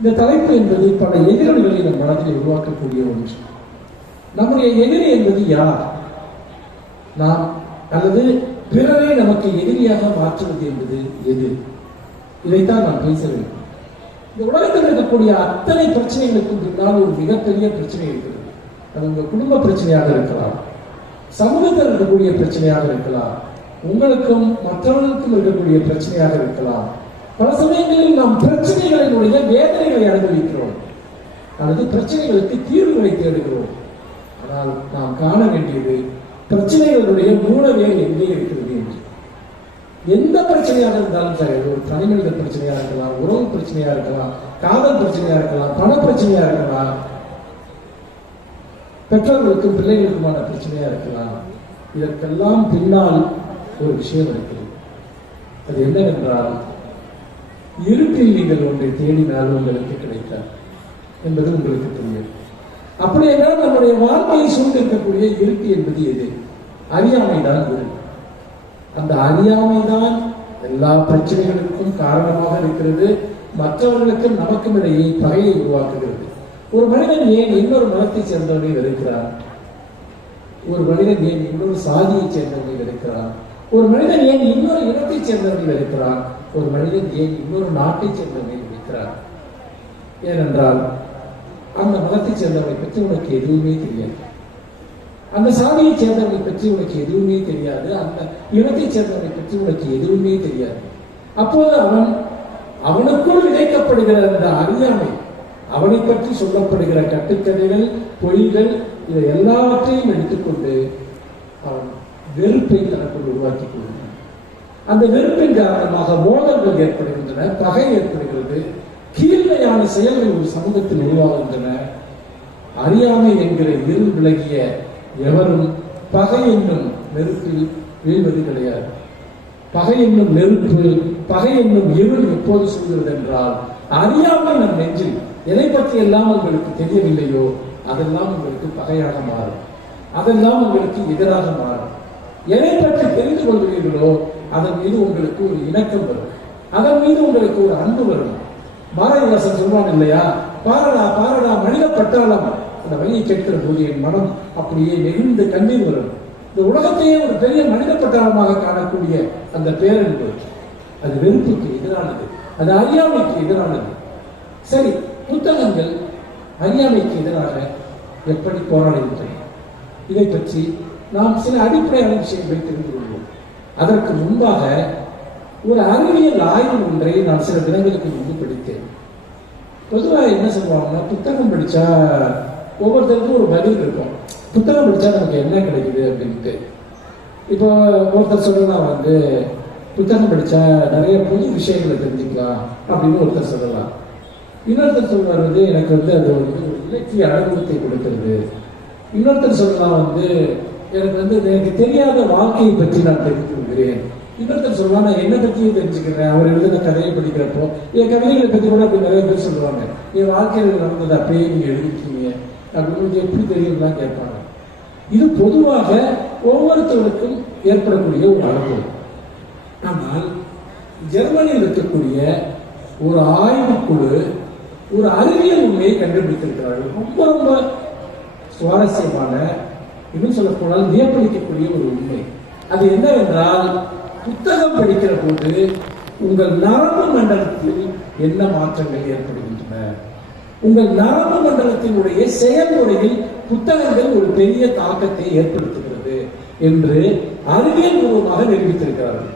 இந்த தலைப்பு என்பது பல எதிரொலிகளை நம் மனதில் உருவாக்கக்கூடிய ஒன்று நம்முடைய எதிரி என்பது யார்? நாம் அல்லது பிறரை நமக்கு எதிரியாக மாற்றுவது என்பது எது? இதைத்தான் நாம் பேச வேண்டும். இந்த உலகத்தில் இருக்கக்கூடிய அத்தனை பிரச்சனைகளுக்கும் பின்னால் ஒரு மிகப்பெரிய பிரச்சனை இருக்கிறது. அது உங்கள் குடும்ப பிரச்சனையாக இருக்கலாம் சமூகத்தில் இருக்கக்கூடிய பிரச்சனையாக இருக்கலாம் உங்களுக்கும் மற்றவர்களுக்கும் இருக்கக்கூடிய பிரச்சனையாக இருக்கலாம் பல சமயங்களில் நாம் பிரச்சனைகளினுடைய வேதனைகளை அனுபவிக்கிறோம். அல்லது பிரச்சனைகளுக்கு தீர்வுகளை தேடுகிறோம். ஆனால் நாம் காண வேண்டியது பிரச்சனைகளுடைய மூலவே எங்கே இருக்கிறது என்று. எந்த பிரச்சனையாக இருந்தாலும் சரி ஒரு தனிமனித பிரச்சனையா இருக்கலாம் உறவு பிரச்சனையா இருக்கலாம் காதல் பிரச்சனையா இருக்கலாம் பண பிரச்சனையா இருக்கலாம் பெற்றோர்களுக்கும் பிள்ளைகளுக்குமான பிரச்சனையா இருக்கலாம். இதற்கெல்லாம் பின்னால் ஒரு விஷயம் இருக்கிறது. அது என்னவென்றால் இருட்டில் நீங்கள் ஒன்றை தேடினால் உங்களுக்கு கிடைத்தார் என்பது உங்களுக்கு தெரியும் அப்படி என்றால் நம்முடைய வாழ்க்கையை சூழ்ந்திருக்கக்கூடிய இருட்டு என்பது எது? அறியாமைதான் இருள் அந்த அறியாமைதான் எல்லா பிரச்சனைகளுக்கும் காரணமாக இருக்கிறது. மற்றவர்களுக்கும் நமக்கும் இடையே பகையை உருவாக்குகிறது. ஒரு மனிதன் ஏன் இன்னொரு மதத்தை சேர்ந்தவனை வெறுக்கிறார்? ஒரு மனிதன் ஏன் இன்னொரு சாதியை சேர்ந்தவனை வெறுக்கிறான் ஒரு மனிதன் ஏன் இன்னொரு இனத்தை சேர்ந்தவனை வெறுக்கிறான் ஒரு மனிதன் ஏன் இன்னொரு நாட்டை சேர்ந்தவனை நினைக்கிறார் ஏனென்றால் அந்த மதத்தை சேர்ந்தவனை பற்றி உனக்கு எதுவுமே தெரியாது. அந்த சாதியை சேர்ந்தவனை பற்றி உனக்கு எதுவுமே தெரியாது. அந்த இனத்தை சேர்ந்தவனை பற்றி உனக்கு எதுவுமே தெரியாது. அப்போது அவன் அவனுக்குள் இணைக்கப்படுகிற அந்த அறியாமை அவனை பற்றி சொல்லப்படுகிற கட்டுக்கதைகள் பொய்கள் இதை எல்லாவற்றையும் எடுத்துக்கொண்டு அவன் வெறுப்பை தனக்குள் உருவாக்கிக் கொள்கிறான். அந்த வெறுப்பின் காரணமாக மோதல்கள் ஏற்படுகின்றன பகை ஏற்படுகிறது கீழ்மையான செயல்கள் ஒரு சமூகத்தில் உருவாகின்றன. அறியாமை என்கிற இருள் விலகிய எவரும் பகை என்னும் நெருப்பில் வீழ்வது கிடையாது. பகை என்னும் நெருப்பு பகை என்னும் இருள் எப்போது சொல்கிறது என்றால் அறியாமல் நம் நெஞ்சில் எதை பற்றி எல்லாம் உங்களுக்கு தெரியவில்லையோ அதெல்லாம் உங்களுக்கு பகையாக மாறும். அதெல்லாம் உங்களுக்கு எதிராக மாறும். எதை பற்றி தெரிந்து கொள்கிறீர்களோ அதன் மீது உங்களுக்கு ஒரு இணக்கம் வரும். அதன் மீது உங்களுக்கு ஒரு அன்பு வரும். பாரதிதாசன் சொல்வான் இல்லையா? பாரடா பாரடா மனித பட்டாளம். அந்த வழியை கேட்கிற போது என் மனம் அப்படியே நெகிழ்ந்து கண்ணீர் வரும். இந்த உலகத்தையே ஒரு பெரிய மனித பட்டாளமாக காணக்கூடிய அந்த பேரன்பு அது வெறுப்புக்கு எதிரானது. அது அறியாமைக்கு எதிரானது. சரி புத்தகங்கள் அறியாமைக்கு எதிராக எப்படி போராடுகின்றன? இதை பற்றி நாம் சில அடிப்படையான விஷயங்களை தெரிந்து அதற்கு முன்பாக ஒரு அறிவியல் ஆய்வு ஒன்றை நான் சில தினங்களுக்கு முன்பு படித்தேன். பொதுவாக என்ன சொல்லுவாங்கன்னா புத்தகம் படித்தா ஒவ்வொருத்தருக்கும் ஒரு பதில் இருக்கும். புத்தகம் படித்தா நமக்கு என்ன கிடைக்குது அப்படின்ட்டு. இப்போ ஒருத்தர் சொல்லலாம் வந்து புத்தகம் படித்தா நிறைய புது விஷயங்களை தெரிஞ்சுக்கலாம் அப்படின்னு ஒருத்தர் சொல்லலாம். இன்னொருத்தர் சொல்வார் வந்து எனக்கு வந்து அது வந்து இலக்கிய அனுபவத்தை கொடுக்கிறது. இன்னொருத்தர் சொல்லலாம் வந்து எனக்கு வந்து எனக்கு தெரியாத வாழ்க்கையை பற்றி நான் தெரிந்து கொள்கிறேன் இன்னொருத்தர் சொல்லுவாங்க நான் என்ன பற்றியும் தெரிஞ்சுக்கிறேன். அவர் எழுதின கதையை படிக்கிறப்போ என் கவிதைகளை பற்றி கூட அப்படி நிறைய பேர் சொல்லுவாங்க. என் வாழ்க்கையில் நடந்தது அப்படியே நீங்க எழுதிக்கீங்க அப்படின்னு எப்படி தெரியும்லாம் கேட்பாங்க. இது பொதுவாக ஒவ்வொருத்தருக்கும் ஏற்படக்கூடிய ஒரு அனுபவம். ஆனால் ஜெர்மனியில் இருக்கக்கூடிய ஒரு ஆய்வுக்குழு ஒரு அறிவியல் உண்மையை கண்டுபிடித்திருக்கிறார்கள். ரொம்ப ரொம்ப சுவாரஸ்யமான இன்னும் சொல்ல போனால் வியப்பளிக்கக்கூடிய ஒரு உண்மை. அது என்னவென்றால் புத்தகம் படிக்கிற போது உங்கள் நரம்பு மண்டலத்தில் என்ன மாற்றங்கள் ஏற்படுகின்றன? உங்கள் நரம்பு மண்டலத்தினுடைய செயல்முறையில் புத்தகங்கள் ஒரு பெரிய தாக்கத்தை ஏற்படுத்துகிறது என்று அறிவியல் பூர்வமாக நிரூபித்திருக்கிறார்கள்.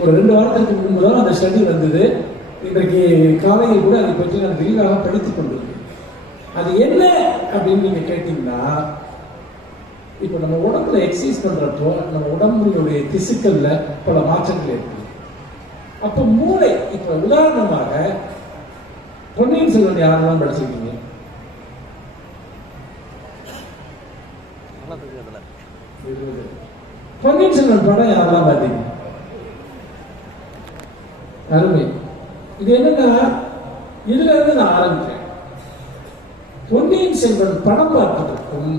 ஒரு ரெண்டு வாரத்துக்கு முன்பு தான் அந்த ஸ்டடி வந்தது. இன்றைக்கு காலையில் கூட அதை பற்றி நான் விரிவாக படித்துக் கொண்டிருக்கேன் அது என்ன அப்படின்னு நீங்க கேட்டீங்கன்னா இப்போ நம்ம உடம்புல எக்ஸசைஸ் பண்றப்போ நம்ம உடம்புடைய திசுக்கள்ல பல மாற்றங்கள் இருக்கு அப்போ மூளை இப்ப உதாரணமாக பொன்னியின் செல்வன் யாரெல்லாம் படிச்சிருக்கீங்க? பொன்னியின் செல்வன் படம் யாரெல்லாம் பார்த்தீங்க? அருமை. இது என்னன்னா இதுல இருந்து நான் ஆரம்பிக்கிறேன். பொன்னியின் செல்வன் படம் பார்ப்பதற்கும்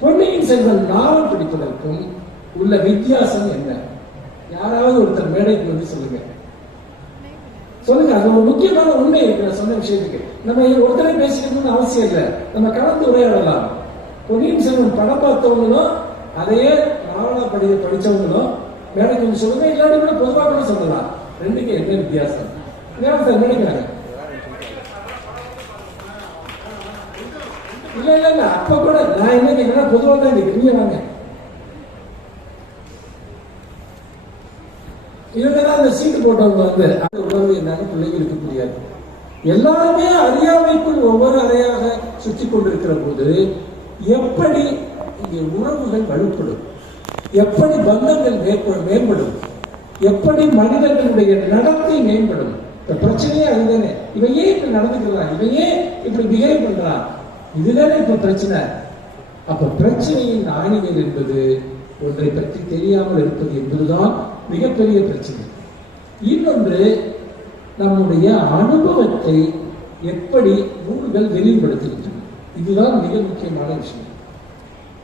பொன்னியின் செல்வன் நாவல் படிப்பதற்கும் உள்ள வித்தியாசம் என்ன? யாராவது ஒருத்தர் மேடைக்கு வந்து சொல்லுங்க. சொல்லுங்க அது ஒரு முக்கியமான உண்மை இருக்கு. நான் சொன்ன விஷயத்துக்கு. நம்ம ஒருத்தரை பேசிக்கணும்னு அவசியம் இல்லை. நம்ம கலந்து உரையாடலாம். பொன்னியின் செல்வன் படம் பார்த்தவங்களும் அதையே நாவலா படி படிச்சவங்களும் மேடைக்கு வந்து சொல்லுங்க. இல்லாட்டி கூட பொதுவாக கூட சொல்லலாம். ரெண்டுக்கும் என்ன வித்தியாசம்? ஏன் நினைக்கிறாங்க. இல்ல இல்லை இல்லை அப்ப கூட நான் என்ன கேட்குறேன் பொதுவாக தான் கேட்கிறேன் நீங்க வாங்க இவங்கதான் அந்த சீட்டு போட்டவங்க வந்து அந்த உணர்வு என்னன்னு பிள்ளைகளுக்கு புரியாது எல்லாருமே அறியாமைக்குள் ஒவ்வொரு அறையாக சுற்றி கொண்டிருக்கிற போது எப்படி இங்கே உறவுகள் வலுப்படும் எப்படி பந்தங்கள் மேற்படும் மேம்படும் எப்படி மனிதர்களுடைய நடத்தை மேம்படும் இந்த பிரச்சனையே அதுதானே இவன் ஏன் இப்படி நடந்துக்கிறான் இவன் ஏன் இப்படி பிஹேவ் பண்றான் இதுதானே இப்ப பிரச்சனை? அப்ப பிரச்சனையின் ஆணிகள் என்பது ஒன்றை பற்றி தெரியாமல் இருப்பது என்பதுதான் மிகப்பெரிய பிரச்சனை. இன்னொன்று நம்முடைய அனுபவத்தை எப்படி நூல்கள் விரிவுபடுத்துகின்றன இதுதான் மிக முக்கியமான விஷயம்.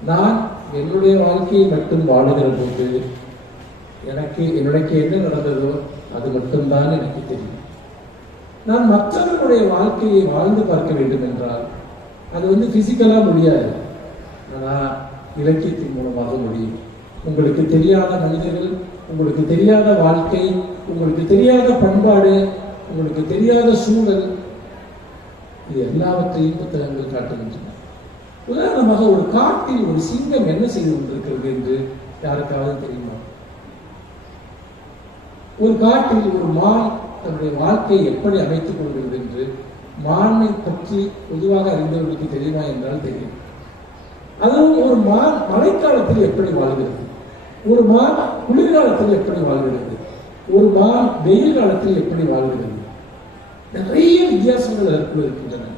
நான் என்னுடைய வாழ்க்கையை மட்டும் வாழுகிற போது எனக்கு என்னுடைய என்ன நடந்ததோ அது மட்டும்தான் எனக்கு தெரியும். நான் மற்றவர்களுடைய வாழ்க்கையை வாழ்ந்து பார்க்க வேண்டும் என்றால் அது வந்து பிசிக்கலா முடியாது. ஆனா இலக்கியத்தின் மூலமாக முடியும். உங்களுக்கு தெரியாத மனிதர்கள் உங்களுக்கு தெரியாத வாழ்க்கை உங்களுக்கு தெரியாத பண்பாடு உங்களுக்கு தெரியாத சூழல் இது எல்லாவற்றையும் புத்தகங்கள் காட்டுகின்றன. உதாரணமாக ஒரு காட்டில் ஒரு சிங்கம் என்ன செய்து கொண்டிருக்கிறது என்று யாருக்காவது தெரியுமா? ஒரு காட்டில் ஒரு மான் தன்னுடைய வாழ்க்கையை எப்படி அமைத்துக் கொள்கிறது என்று மானை பற்றி பொதுவாக அறிந்தவர்களுக்கு தெரியுமா என்றால் தெரியும். அதுவும் ஒரு மான் மழைக்காலத்தில் எப்படி வாழ்கிறது? ஒரு மான் குளிர்காலத்தில் எப்படி வாழ்கிறது? ஒரு மான் வெயில் காலத்தில் எப்படி வாழ்கிறது? நிறைய வித்தியாசங்கள் அதற்குள் இருக்கின்றன.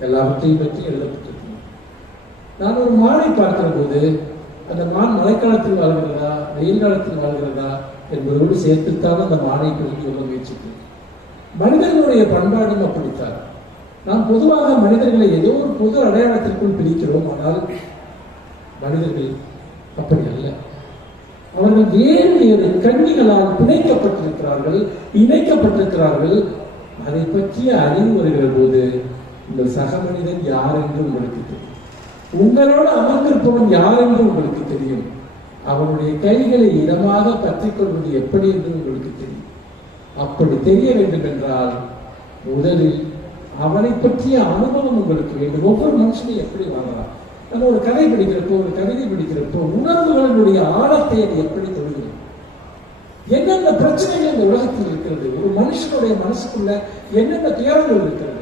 எல்லாவற்றையும் பற்றி எழுதப்பட்டிருக்கிறது. நான் ஒரு மானை பார்க்கிற போது அந்த மான் மழைக்காலத்தில் வாழ்கிறதா வெயில் காலத்தில் வாழ்கிறதா என்பதோடு சேர்த்துத்தான் அந்த மானை புரிந்து கொள்ள முயற்சிக்கிறேன். மனிதர்களுடைய பண்பாடும் அப்படித்தான். நாம் பொதுவாக மனிதர்களை ஏதோ ஒரு பொது அடையாளத்திற்குள் பிரிக்கிறோம் ஆனால் மனிதர்கள் அப்படி அல்ல. அவர்கள் வேறு வேறு கண்ணிகளால் பிணைக்கப்பட்டிருக்கிறார்கள் இணைக்கப்பட்டிருக்கிறார்கள்? அதை பற்றிய அறிவு வருகிற போது இந்த சக மனிதன் யார் என்று உங்களுக்கு தெரியும். உங்களோடு அமர்ந்திருப்பவன் யார் என்று உங்களுக்கு தெரியும். அவனுடைய கைகளை இடமாக பற்றிக் கொள்வது எப்படி என்று உங்களுக்கு தெரியும். அப்படி தெரிய வேண்டும் என்றால் முதலில் அவனை பற்றிய அனுபவம் உங்களுக்கு வேண்டும். ஒவ்வொரு மனுஷனும் எப்படி வாழலாம் நம்ம ஒரு கதை படிக்கிறப்போ ஒரு கவிதை படிக்கிறப்போ உணர்வுகளினுடைய ஆழத்தை அது எப்படி தொழுகிறது என்னென்ன பிரச்சனைகள் இந்த உலகத்தில் இருக்கிறது? ஒரு மனுஷனுடைய மனசுக்குள்ள என்னென்ன துயரங்கள் இருக்கிறது?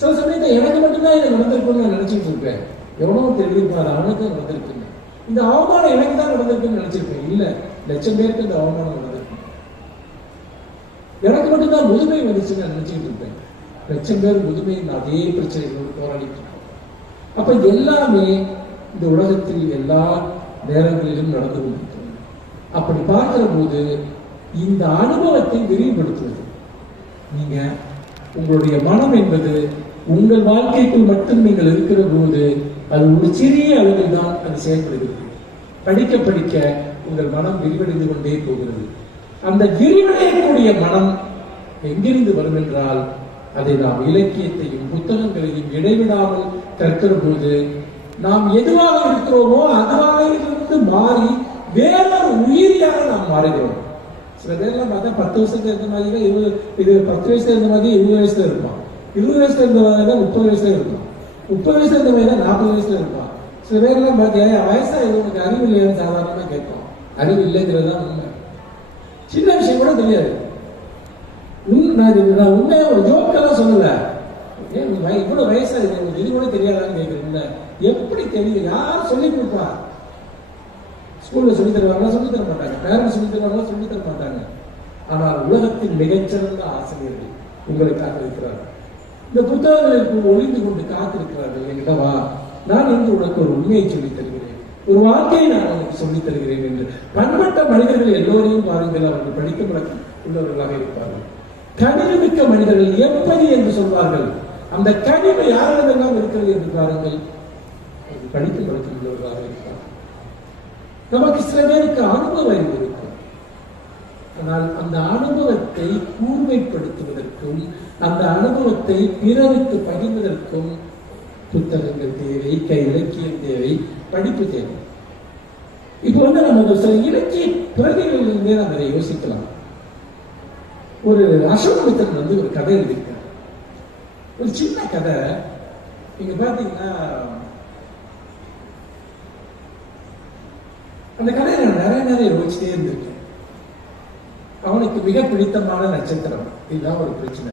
சில சமயத்தை எனக்கு மட்டும்தான் இது நடந்திருக்கும்னு நான் நினைச்சிட்டு இருப்பேன். எவ்வளோ தெரிவிப்பார் அவனுக்கு நடந்திருக்குங்க இந்த அவமானம் எனக்கு தான் நடந்திருக்குன்னு நினைச்சிருப்பேன். இல்ல லட்சம் பேருக்கு இந்த அவமானம் எனக்கு மட்டும்தான் முதுமை வந்துச்சுன்னு நான் நினைச்சிட்டு இருப்பேன். லட்சம் பேர் முதுமையின் அதே பிரச்சனைகளோடு போராடிட்டு இருக்கோம். அப்ப எல்லாமே இந்த உலகத்தில் எல்லா நேரங்களிலும் நடந்து கொண்டிருக்கிறது. அப்படி பார்க்கிற போது இந்த அனுபவத்தை விரிவுபடுத்துவது. நீங்க உங்களுடைய மனம் என்பது உங்கள் வாழ்க்கைக்குள் மட்டும் நீங்கள் இருக்கிற போது அது ஒரு சிறிய அளவில் தான் அது செயல்படுகிறது. படிக்க படிக்க உங்கள் மனம் விரிவடைந்து கொண்டே போகிறது. அந்த விரிவடையக்கூடிய மனம் எங்கிருந்து வரும் என்றால் அதை நாம் இலக்கியத்தையும் புத்தகங்களையும் இடைவிடாமல் கற்கிற போது நாம் எதுவாக இருக்கிறோமோ அதுவாக இருந்து மாறி வேறொரு உயிரியாக நாம் மாறுகிறோம். சில பேர்லாம் பார்த்தா பத்து வருஷத்துல இருந்த மாதிரி தான் இருபது இது பத்து வயசுல இருந்த மாதிரி இருபது வயசுல இருப்பான். இருபது வயசுல இருந்த மாதிரி தான் முப்பது வயசுல இருப்பான். முப்பது வயசுல இருந்த மாதிரி தான் நாற்பது வயசுல இருப்பான். சில பேர்லாம் பார்த்தீங்கன்னா வயசா இது உனக்கு அறிவு இல்லையான்னு சாதாரணமாக கேட்போம் அறிவு இல்லைங்கிறது தான் உண்மை. கூட தெரியாது. நான் இது உண்மையா ஒரு ஜோக்கெல்லாம் சொல்லல. ஏன் இவ்வளவு வயசா இது உங்களுக்கு இது கூட தெரியாதான்னு கேட்குறீங்கள எப்படி தெரியும் யார் சொல்லி கொடுப்பா? ஸ்கூல்ல சொல்லி தருவாங்களா? சொல்லி தர மாட்டாங்க. பேரண்ட்ஸ் சொல்லி தருவாங்களா? சொல்லி தர மாட்டாங்க. ஆனால் உலகத்தின் மிகச்சிறந்த ஆசிரியர்கள் உங்களுக்காக இருக்கிறார்கள். இந்த புத்தகங்களுக்கு ஒளிந்து கொண்டு காத்திருக்கிறார்கள் என்கிட்ட வா. நான் இன்று உனக்கு ஒரு உண்மையை சொல்லித் ஒரு வாழ்க்கையை நான் உங்களுக்கு சொல்லித் தருகிறேன் என்று பண்பட்ட மனிதர்கள் எல்லோரையும் பாருங்கள் அவர்கள் படிக்க முழக்கம் உள்ளவர்களாக இருப்பார்கள். கனிவுமிக்க மனிதர்கள் எப்படி என்று சொல்வார்கள். அந்த கனிவு யாரிடமெல்லாம் இருக்கிறது என்று பாருங்கள். படித்து படிக்க உள்ளவர்களாக இருப்பார்கள். நமக்கு சில பேருக்கு அனுபவம் இருக்கும். ஆனால் அந்த அனுபவத்தை கூர்மைப்படுத்துவதற்கும் அந்த அனுபவத்தை பிறருக்கு பகிர்வதற்கும் புத்தகங்கள் தேவை கை இலக்கியம் தேவை படிப்பு தேவை. இப்போ வந்து நம்ம ஒரு சில இலக்கிய பிரதிகளிலிருந்தே நம்ம அதை யோசிக்கலாம். ஒரு அசோகமித்திரன் வந்து ஒரு கதை எழுதியிருக்கார். ஒரு சின்ன கதை. நீங்க பாத்தீங்கன்னா அந்த கதையை நான் நிறைய நிறைய யோசிச்சிட்டே இருந்திருக்கேன். அவனுக்கு மிக பிடித்தமான நட்சத்திரம். இதுதான் ஒரு பிரச்சனை.